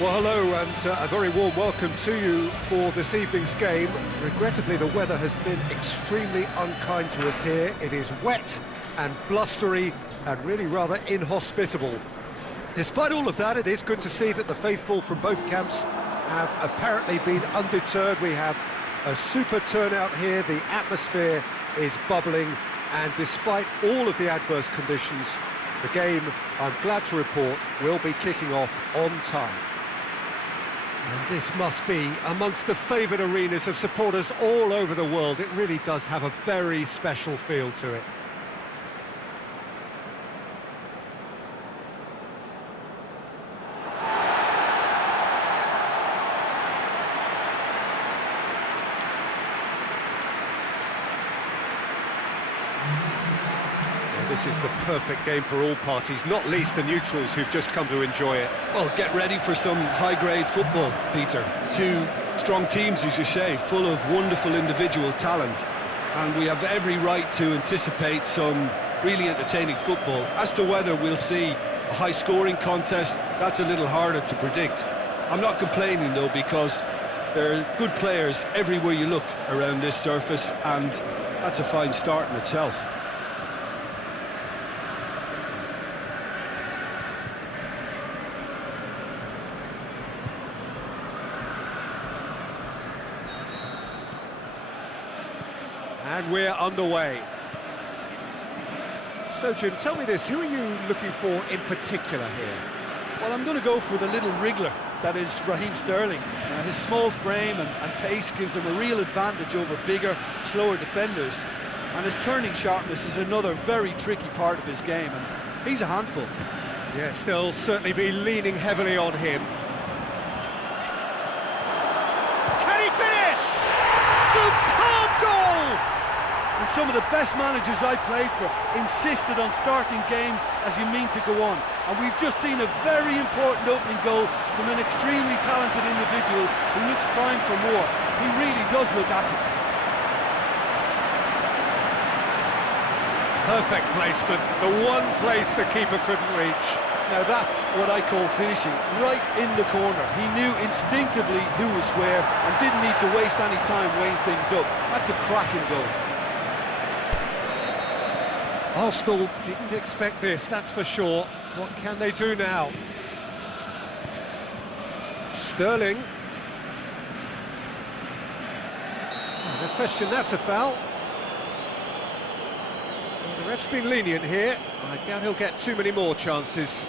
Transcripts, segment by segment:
Well, hello and a very warm welcome to you for this evening's game. Regrettably, the weather has been extremely unkind to us here. It is wet and blustery and really rather inhospitable. Despite all of that, it is good to see that the faithful from both camps have apparently been undeterred. We have a super turnout here, the atmosphere is bubbling, and despite all of the adverse conditions, the game, I'm glad to report, will be kicking off on time. And this must be amongst the favoured arenas of supporters all over the world. It really does have a very special feel to it. This is the perfect game for all parties, not least the neutrals who've just come to enjoy it. Well, get ready for some high-grade football, Peter. Two strong teams, as you say, full of wonderful individual talent. And we have every right to anticipate some really entertaining football. As to whether we'll see a high-scoring contest, that's a little harder to predict. I'm not complaining, though, because there are good players everywhere you look around this surface, and that's a fine start in itself. And we're underway. So, Jim, tell me this, who are you looking for in particular here? Well, I'm going to go for the little wriggler, that is Raheem Sterling. His small frame and pace gives him a real advantage over bigger, slower defenders. And his turning sharpness is another very tricky part of his game, and he's a handful. Yes, they'll certainly be leaning heavily on him. Can he finish? Superb goal! And some of the best managers I played for insisted on starting games as you mean to go on. And we've just seen a very important opening goal from an extremely talented individual who looks primed for more. He really does look at it. Perfect placement, the one place the keeper couldn't reach. Now that's what I call finishing, right in the corner. He knew instinctively who was where and didn't need to waste any time weighing things up. That's a cracking goal. Arsenal didn't expect this, that's for sure. What can they do now? Sterling. No question, that's a foul. Well, the ref's been lenient here. I doubt he'll get too many more chances.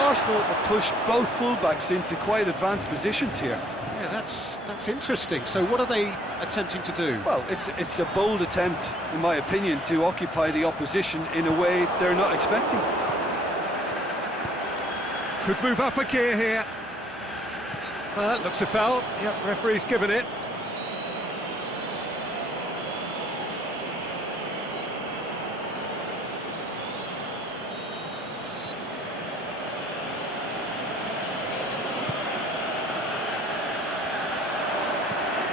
Arsenal have pushed both fullbacks into quite advanced positions here. Yeah, that's interesting. So what are they attempting to do? Well, it's a bold attempt, in my opinion, to occupy the opposition in a way they're not expecting. Could move up a gear here. Well, that looks a foul. Yep, referee's given it.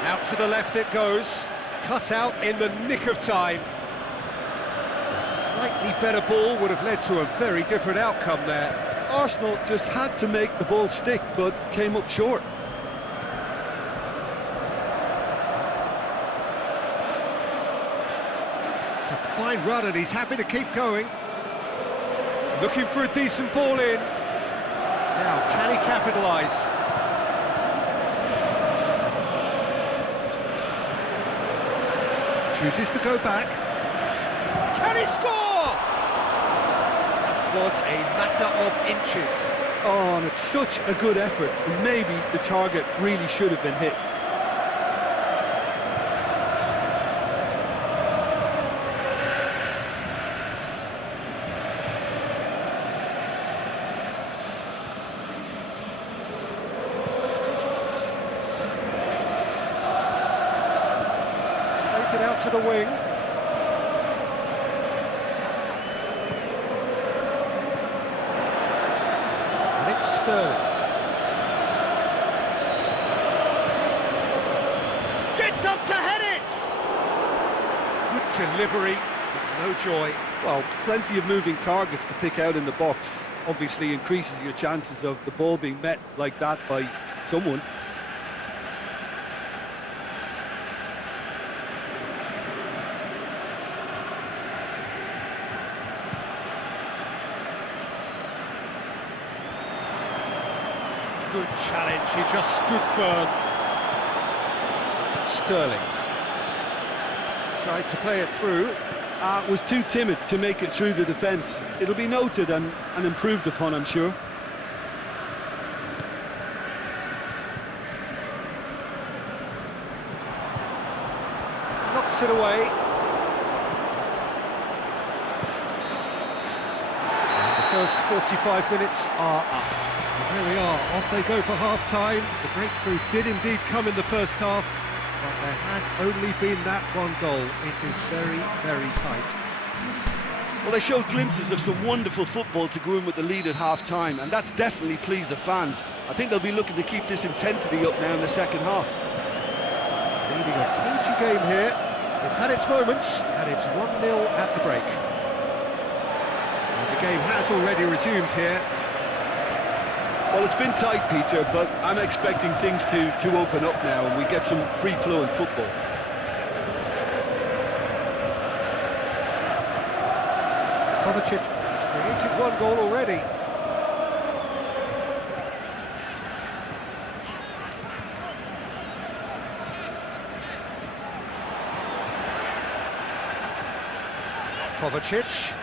Out to the left it goes, cut out in the nick of time. A slightly better ball would have led to a very different outcome there. Arsenal just had to make the ball stick, but came up short. It's a fine run and he's happy to keep going. Looking for a decent ball in. Now, can he capitalise? Chooses to go back. Can he score? That was a matter of inches. Oh, and it's such a good effort. And maybe the target really should have been hit. It out to the wing. And it's Sterling. Gets up to head it! delivery, no joy. Well, plenty of moving targets to pick out in the box. Obviously increases your chances of the ball being met like that by someone. Good challenge, he just stood firm. Sterling tried to play it through. Was too timid to make it through the defence. It'll be noted and improved upon, I'm sure. Knocks it away. And the first 45 minutes are up. And there we are, off they go for half-time. The breakthrough did indeed come in the first half, but there has only been that one goal. It is very, very tight. Well, they showed glimpses of some wonderful football to go in with the lead at half-time, and that's definitely pleased the fans. I think they'll be looking to keep this intensity up now in the second half. Leading a cagey game here. It's had its moments, and it's 1-0 at the break. And the game has already resumed here. Well, it's been tight, Peter, but I'm expecting things to open up now and we get some free-flowing football. Kovacic has created one goal already. Kovacic.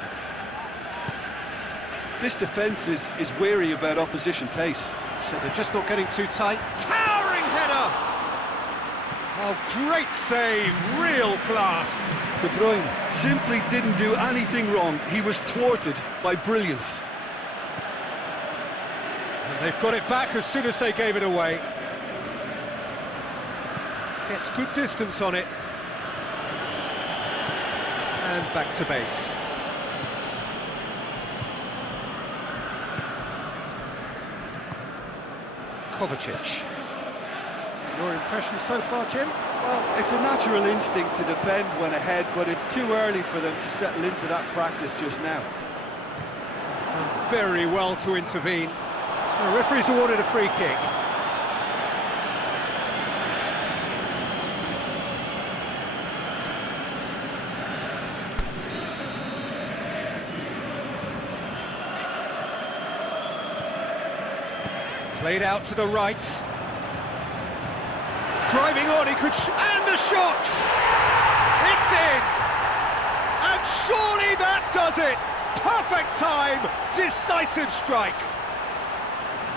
This defence is wary about opposition pace. So they're just not getting too tight. Towering header! Oh, great save, real class. De Bruyne simply didn't do anything wrong. He was thwarted by brilliance. And they've got it back as soon as they gave it away. Gets good distance on it. And back to base. Kovacic. Your impression so far, Jim? Well, it's a natural instinct to defend when ahead, but it's too early for them to settle into that practice just now. Done very well to intervene. The referee's awarded a free kick. Played out to the right. Driving on, he could... and the shot! It's in! And surely that does it! Perfect time, decisive strike.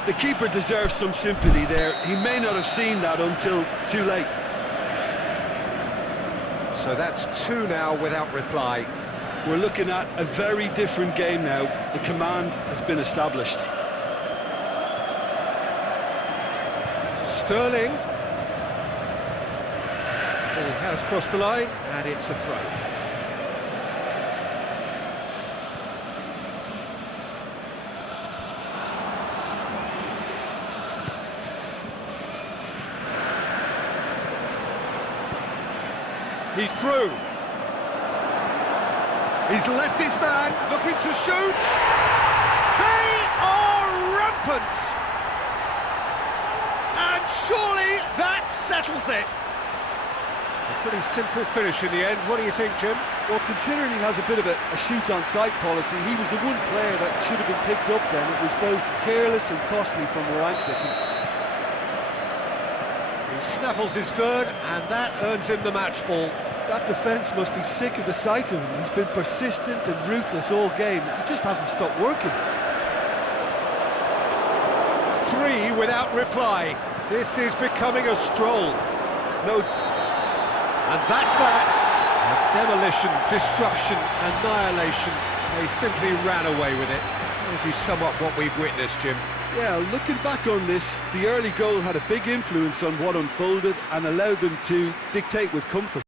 The keeper deserves some sympathy there. He may not have seen that until too late. So that's two now without reply. We're looking at a very different game now. The command has been established. Sterling. Ball has crossed the line, and it's a throw. He's through. He's left his man, looking to shoot. They are rampant. And surely that settles it. A pretty simple finish in the end. What do you think, Jim? Well, considering he has a bit of a shoot-on-sight policy, he was the one player that should have been picked up then. It was both careless and costly from where I'm sitting. He snaffles his third, and that earns him the match ball. That defence must be sick of the sight of him. He's been persistent and ruthless all game. He just hasn't stopped working. 3 without reply. This is becoming a stroll. No. And that's that. Demolition, destruction, annihilation. They simply ran away with it. How would you sum up what we've witnessed, Jim? Yeah, looking back on this, the early goal had a big influence on what unfolded and allowed them to dictate with comfort.